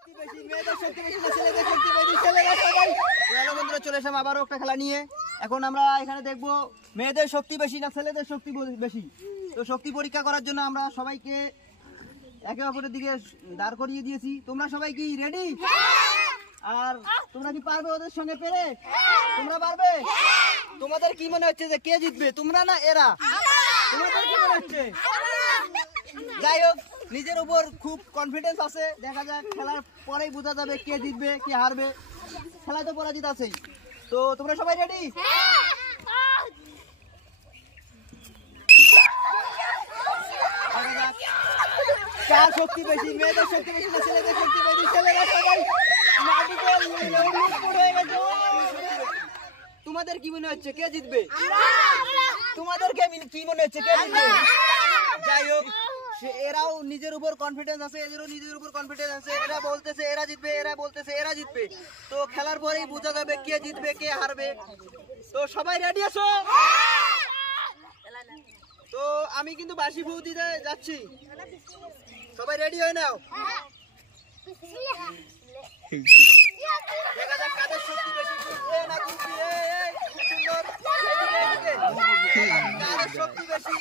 শক্তি বেশি, মেয়েদের শক্তি বেশি না ছেলেদের শক্তি বেশি? ছেলেরা সবাই হ্যালো বন্ধুরা, চলে এসলাম আবারও একটা খেলা নিয়ে। এখন আমরা এখানে দেখবো মেয়েদের শক্তি বেশি না ছেলেদের শক্তি বেশি। তো শক্তি পরীক্ষা করার জন্য আমরা সবাইকে একে অপরের দিকে দাঁড় করিয়ে দিয়েছি। তোমরা সবাই কি রেডি? আর তোমরা কি পারবে ওদের সঙ্গে পেরে? তোমরা পারবে? তোমাদের কি মনে হচ্ছে যে কে জিতবে, তোমরা না এরা? তোমাদের কি মনে হচ্ছে? যাই হোক, নিজের উপর খুব কনফিডেন্স আছে। দেখা যাক, খেলার পরেই বোঝা যাবে কে জিতবে কে হারবে। খেলায় তো পরাজিত আছেই। তো তোমরা সবাই রেডি? কার শক্তি বেশি, মেয়েদের শক্তি বেশি না ছেলেদের শক্তি বেশি? ছেলেরা সবাই মাটিতে লুটপুট হয়ে গেছে। তোমাদের কি মনে হচ্ছে কে জিতবে? তোমাদের কি মনে হচ্ছে কে জিতবে? যাই হোক, এরাও নিজের উপর কনফিডেন্স আছে, এদেরও নিজের উপর কনফিডেন্স আছে। এরা বলতেছে এরা জিতবে, এরা বলতেছে এরা জিতবে। তো খেলার পরেই বোঝা যাবে কে জিতবে কে হারবে। তো সবাই রেডি আছো? তো আমি কিন্তু বাঁশি ফু দিতে যাচ্ছি, সবাই রেডি হয়ে নাও। দেখা যাক কাদের শক্তি বেশি। না কুলপি, খুব সুন্দর। কাদের শক্তি বেশি?